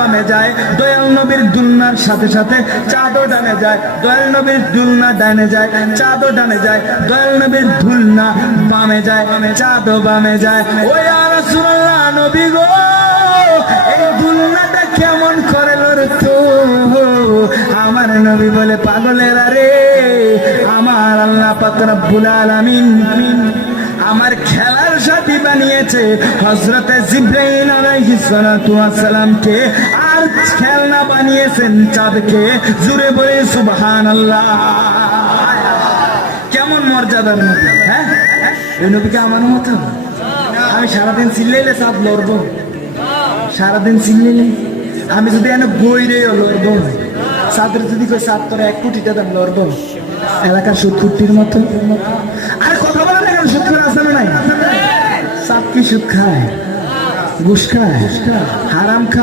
বামে যায়, দয়াল নবীর দুলনার সাথে সাথে চাঁদও ডানে যায়, দয়াল নবীর দুলনা ডানে যায়, চাঁদও ডানে যায়, দয়াল নবীর দুলনা বামে যায়, চাঁদও বামে যায়। ও ইয়া রাসূলুল্লাহ নবী গো, এই দুলনাটা কেমন করে লড়তো? আমার নবী বলে, পাগলেরা রে, আমার আল্লাহ পাক রব্বুল আলামিন আমার খেলার সাথী বানিয়েছে হযরতে জিবরাইল আলাইহিস সালাতু ওয়াস সালামকে, আর খেলনা বানিয়েছেন চাঁদকে। জুড়ে বলে সুবহানাল্লাহ। কেমন মর্যাদার নবী! হ্যাঁ, ওই নবীকে আমার মতো আমি সারাদিন চিল্লাইলে চাঁদ লড়বো, সারাদিন চিল্লাইলে আমি যদি এনে বই রে লড়বো, চাঁদের যদি কই চাঁদ তোরা 1 কোটি টাকা লড়বো, এলাকার 70-টির মতো। আর কথা বলা না, সুদ খায় আছে না নাই? চাঁদ কি সুদ খায়? ঘুষ খায়? হারাম খায়?